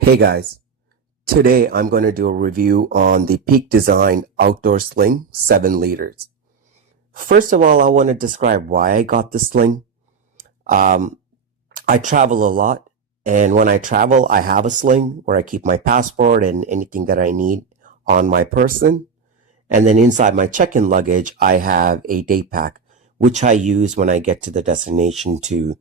Hey guys, today I'm going to do a review on the Peak Design Outdoor Sling 7 liters. First of all, I want to describe why I got the sling. Um, I travel a lot, and when I travel, I have a sling where I keep my passport and anything that I need on my person. And then inside my check-in luggage, I have a day pack, which I use when I get to the destination to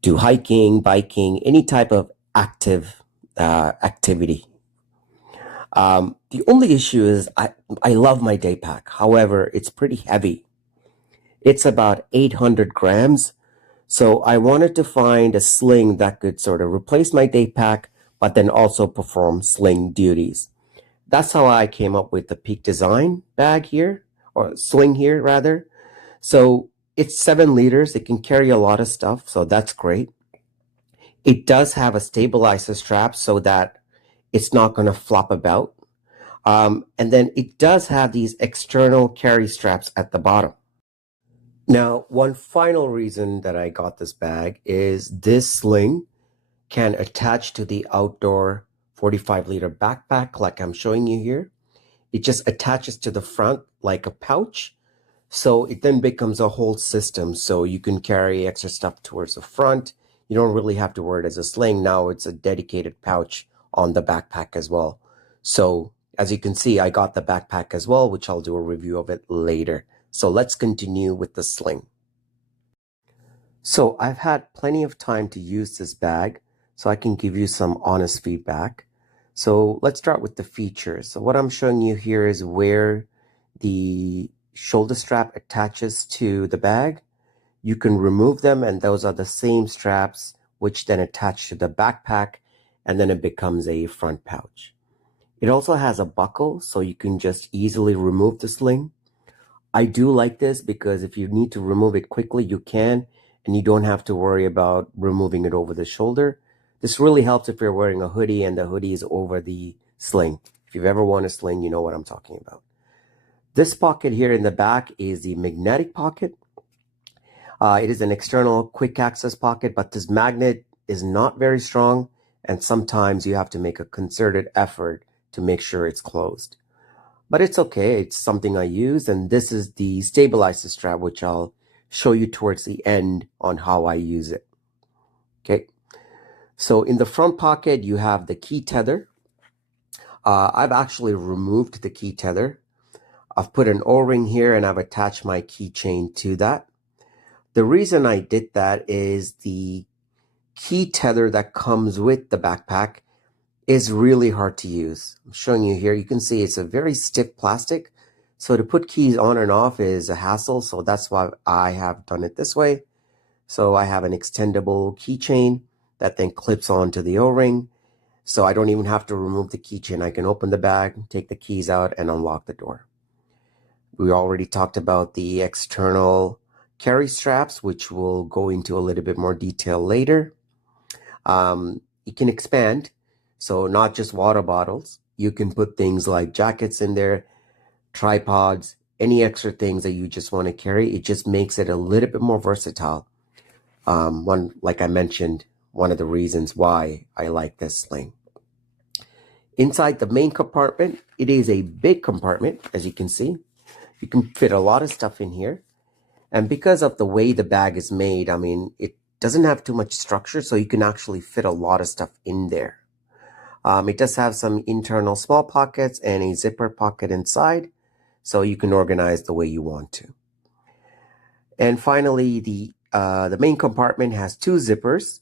do hiking, biking, any type of active activity. The only issue is I love my day pack. However, it's pretty heavy. It's about 800 grams. So I wanted to find a sling that could sort of replace my day pack, but then also perform sling duties. That's how I came up with the Peak Design bag here, or sling here rather. So it's 7 liters. It can carry a lot of stuff. So that's great. It does have a stabilizer strap so that it's not going to flop about. And then it does have these external carry straps at the bottom. Now, one final reason that I got this bag is this sling can attach to the outdoor 45-liter backpack like I'm showing you here. It just attaches to the front like a pouch. So it then becomes a whole system. So you can carry extra stuff towards the front. You don't really have to wear it as a sling. Now it's a dedicated pouch on the backpack as well. So as you can see, I got the backpack as well, which I'll do a review of it later. So let's continue with the sling. So I've had plenty of time to use this bag, so I can give you some honest feedback. So let's start with the features. So what I'm showing you here is where the shoulder strap attaches to the bag. You can remove them, and those are the same straps which then attach to the backpack, and then it becomes a front pouch. It also has a buckle, so you can just easily remove the sling. I do like this because if you need to remove it quickly, you can, and you don't have to worry about removing it over the shoulder. This really helps if you're wearing a hoodie and the hoodie is over the sling. If you've ever worn a sling, you know what I'm talking about. This pocket here in the back is the magnetic pocket. It is an external quick access pocket, but this magnet is not very strong, and sometimes you have to make a concerted effort to make sure it's closed. But it's okay, it's something I use, and this is the stabilizer strap, which I'll show you towards the end on how I use it. Okay, so in the front pocket, you have the key tether. I've actually removed the key tether. I've put an O-ring here and I've attached my keychain to that. The reason I did that is the key tether that comes with the backpack is really hard to use. I'm showing you here. You can see it's a very stiff plastic. So to put keys on and off is a hassle. So that's why I have done it this way. So I have an extendable keychain that then clips onto the O-ring. So I don't even have to remove the keychain. I can open the bag, take the keys out, and unlock the door. We already talked about the external carry straps, which we'll go into a little bit more detail later. It can expand, so not just water bottles. You can put things like jackets in there, tripods, any extra things that you just want to carry. It just makes it a little bit more versatile. Like I mentioned, one of the reasons why I like this sling. Inside the main compartment, it is a big compartment, as you can see. You can fit a lot of stuff in here. And because of the way the bag is made, I mean, it doesn't have too much structure, so you can actually fit a lot of stuff in there. It does have some internal small pockets and a zipper pocket inside, so you can organize the way you want to. And finally, the main compartment has 2 zippers,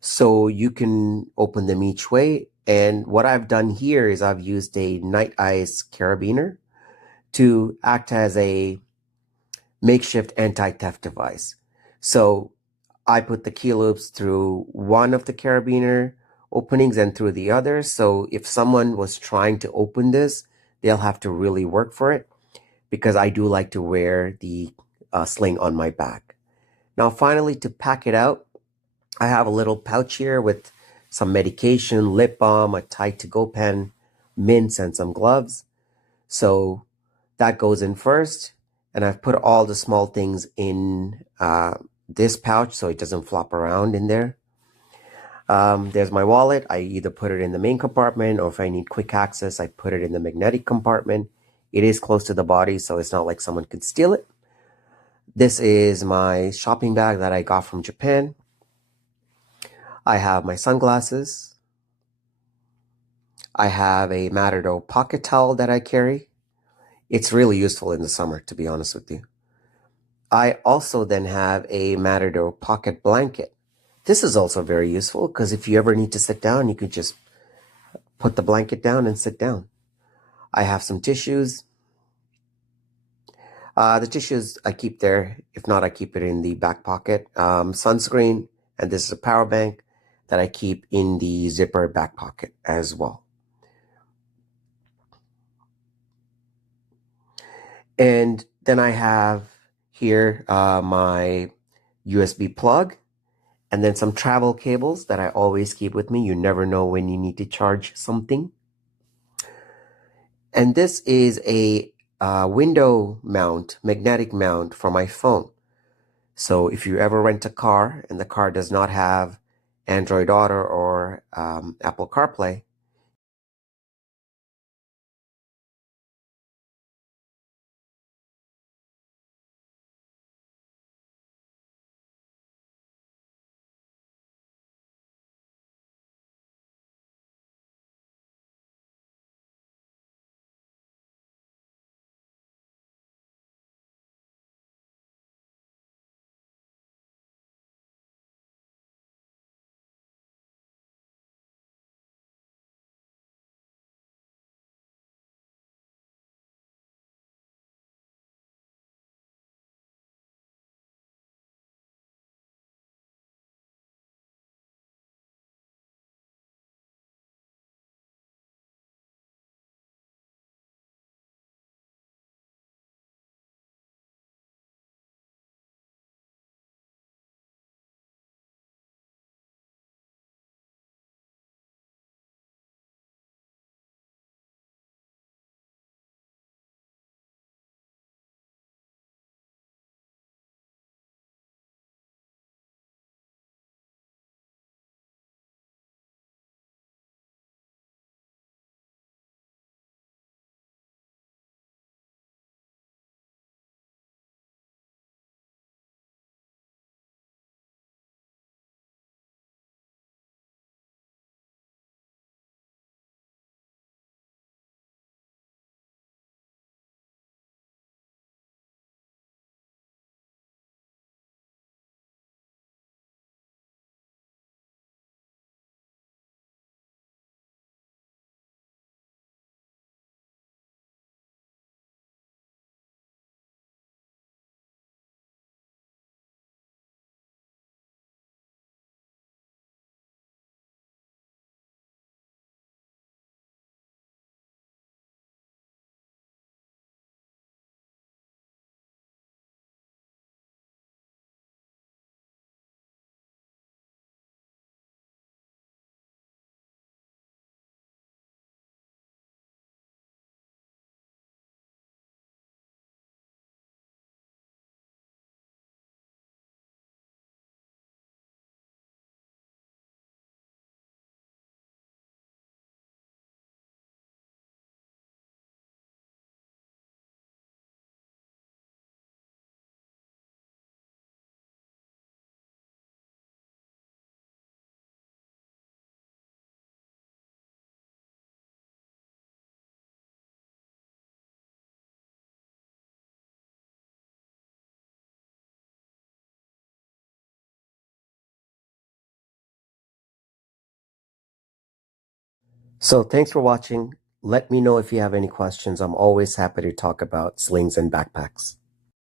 so you can open them each way. And what I've done here is I've used a night ice carabiner to act as a makeshift anti-theft device. So I put the key loops through one of the carabiner openings and through the other. So if someone was trying to open this, they'll have to really work for it, because I do like to wear the sling on my back. Now, finally, to pack it out, I have a little pouch here with some medication, lip balm, a Tide to Go pen, mints, and some gloves. So that goes in first. And I've put all the small things in this pouch so it doesn't flop around in there. There's my wallet. I either put it in the main compartment, or if I need quick access, I put it in the magnetic compartment. It is close to the body, so it's not like someone could steal it. This is my shopping bag that I got from Japan. I have my sunglasses. I have a Matador pocket towel that I carry. It's really useful in the summer, to be honest with you. I also then have a Matador pocket blanket. This is also very useful because if you ever need to sit down, you can just put the blanket down and sit down. I have some tissues. The tissues I keep there. If not, I keep it in the back pocket. Sunscreen, and this is a power bank that I keep in the zipper back pocket as well. And then I have here my USB plug, and then some travel cables that I always keep with me. You never know when you need to charge something. And this is a window mount, magnetic mount for my phone. So if you ever rent a car and the car does not have Android Auto or Apple CarPlay, so thanks for watching. Let me know if you have any questions. I'm always happy to talk about slings and backpacks.